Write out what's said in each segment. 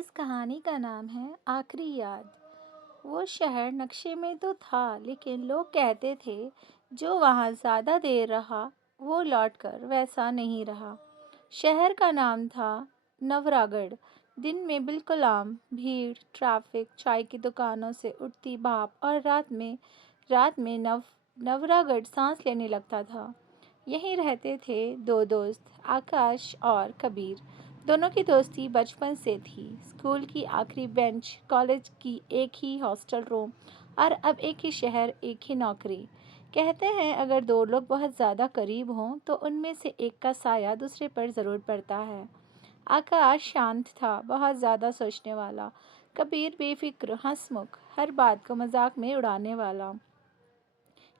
इस कहानी का नाम है आखिरी याद। वो शहर नक्शे में तो था, लेकिन लोग कहते थे जो वहाँ ज़्यादा देर रहा वो लौटकर वैसा नहीं रहा। शहर का नाम था नवरागढ़। दिन में बिल्कुल आम भीड़, ट्रैफिक, चाय की दुकानों से उठती भाप, और रात में नवरागढ़ सांस लेने लगता था। यहीं रहते थे दो दोस्त, आकाश और कबीर। दोनों की दोस्ती बचपन से थी। स्कूल की आखिरी बेंच, कॉलेज की एक ही हॉस्टल रूम, और अब एक ही शहर, एक ही नौकरी। कहते हैं अगर दो लोग बहुत ज़्यादा करीब हों तो उनमें से एक का साया दूसरे पर ज़रूर पड़ता है। आकाश शांत था, बहुत ज़्यादा सोचने वाला। कबीर बेफिक्र, हंसमुख, हर बात को मजाक में उड़ाने वाला।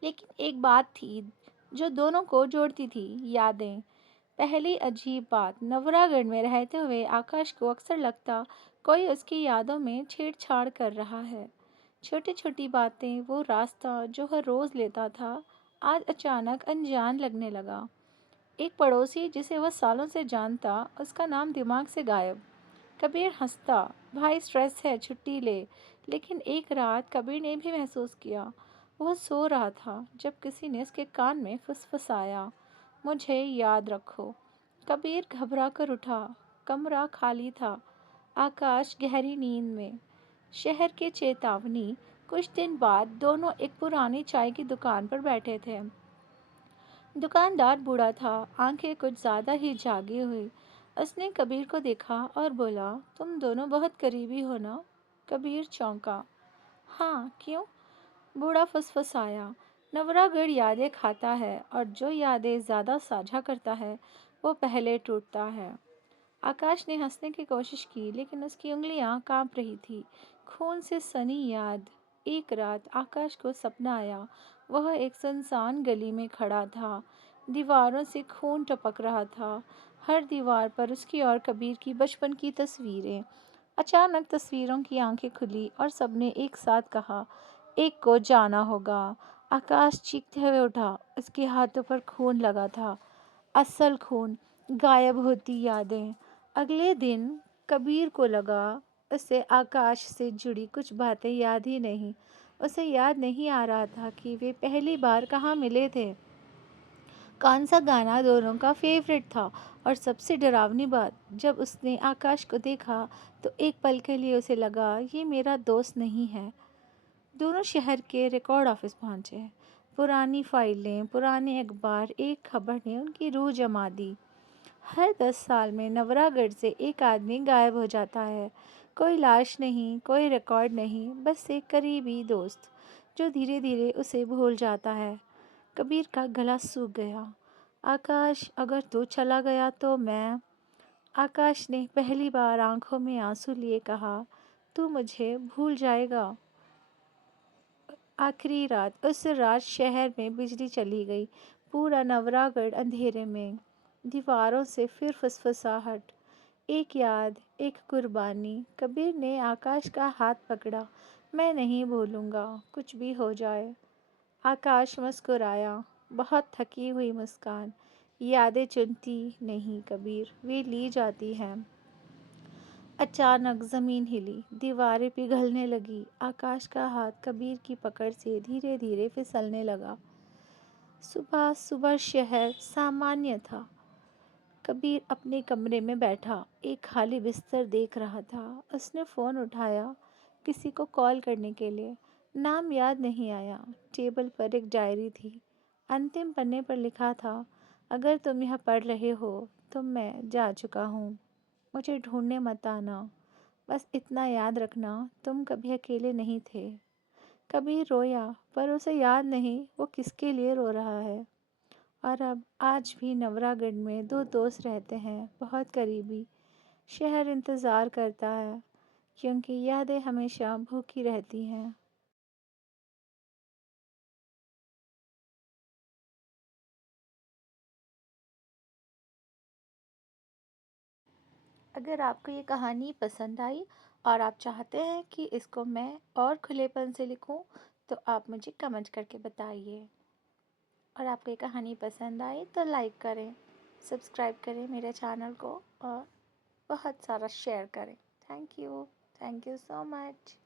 लेकिन एक बात थी जो दोनों को जोड़ती थी, यादें। पहली अजीब बात, नवरागढ़ में रहते हुए आकाश को अक्सर लगता कोई उसकी यादों में छेड़छाड़ कर रहा है। छोटी छोटी बातें, वो रास्ता जो हर रोज़ लेता था, आज अचानक अनजान लगने लगा। एक पड़ोसी जिसे वह सालों से जानता, उसका नाम दिमाग से गायब। कबीर हंसता, भाई स्ट्रेस है, छुट्टी ले। लेकिन एक रात कबीर ने भी महसूस किया। वह सो रहा था जब किसी ने उसके कान में फुसफुसाया, मुझे याद रखो। कबीर घबरा कर उठा। कमरा खाली था, आकाश गहरी नींद में। शहर के चेतावनी। कुछ दिन बाद दोनों एक पुरानी चाय की दुकान पर बैठे थे। दुकानदार बूढ़ा था, आंखें कुछ ज्यादा ही जागी हुई। उसने कबीर को देखा और बोला, तुम दोनों बहुत करीबी हो ना? कबीर चौंका। हाँ, क्यों? बूढ़ा फुसफुसाया। नवरागढ़ यादें खाता है, और जो यादें ज्यादा साझा करता है वो पहले टूटता है। आकाश ने हंसने की कोशिश की, लेकिन उसकी उंगलियां कांप रही थी। खून से सनी याद। एक रात आकाश को सपना आया। वह एक सुनसान गली में खड़ा था। दीवारों से खून टपक रहा था। हर दीवार पर उसकी और कबीर की बचपन की तस्वीरें। अचानक तस्वीरों की आंखें खुली और सबने एक साथ कहा, एक को जाना होगा। आकाश चीखते हुए उठा। उसके हाथों पर खून लगा था, असल खून। गायब होती यादें। अगले दिन कबीर को लगा उसे आकाश से जुड़ी कुछ बातें याद ही नहीं। उसे याद नहीं आ रहा था कि वे पहली बार कहाँ मिले थे, कौन सा गाना दोनों का फेवरेट था, और सबसे डरावनी बात, जब उसने आकाश को देखा तो एक पल के लिए उसे लगा ये मेरा दोस्त नहीं है। दोनों शहर के रिकॉर्ड ऑफिस पहुंचे। पुरानी फाइलें, पुराने अखबार, एक खबर ने उनकी रूह जमा दी। हर 10 साल में नवरागढ़ से एक आदमी गायब हो जाता है। कोई लाश नहीं, कोई रिकॉर्ड नहीं, बस एक करीबी दोस्त जो धीरे धीरे उसे भूल जाता है। कबीर का गला सूख गया। आकाश, अगर तू चला गया तो मैं। आकाश ने पहली बार आंखों में आंसू लिए कहा, तू मुझे भूल जाएगा? आखिरी रात, उस रात शहर में बिजली चली गई। पूरा नवरागढ़ अंधेरे में। दीवारों से फिर फुसफुसाहट। एक याद, एक कुर्बानी। कबीर ने आकाश का हाथ पकड़ा। मैं नहीं भूलूंगा, कुछ भी हो जाए। आकाश मुस्कुराया, बहुत थकी हुई मुस्कान। यादें चुनती नहीं कबीर, वे ली जाती हैं। अचानक जमीन हिली, दीवारें पिघलने लगी। आकाश का हाथ कबीर की पकड़ से धीरे धीरे फिसलने लगा। सुबह सुबह शहर सामान्य था। कबीर अपने कमरे में बैठा एक खाली बिस्तर देख रहा था। उसने फ़ोन उठाया, किसी को कॉल करने के लिए। नाम याद नहीं आया। टेबल पर एक डायरी थी। अंतिम पन्ने पर लिखा था, अगर तुम यह पढ़ रहे हो तो मैं जा चुका हूँ। मुझे ढूंढने मत आना। बस इतना याद रखना, तुम कभी अकेले नहीं थे। कबीर रोया, पर उसे याद नहीं वो किसके लिए रो रहा है। और अब आज भी नवरागढ़ में दो दोस्त रहते हैं, बहुत करीबी। शहर इंतज़ार करता है, क्योंकि यादें हमेशा भूखी रहती हैं। अगर आपको ये कहानी पसंद आई और आप चाहते हैं कि इसको मैं और खुलेपन से लिखूं, तो आप मुझे कमेंट करके बताइए। और आपको ये कहानी पसंद आई तो लाइक करें, सब्सक्राइब करें मेरे चैनल को, और बहुत सारा शेयर करें। Thank you. Thank you so much.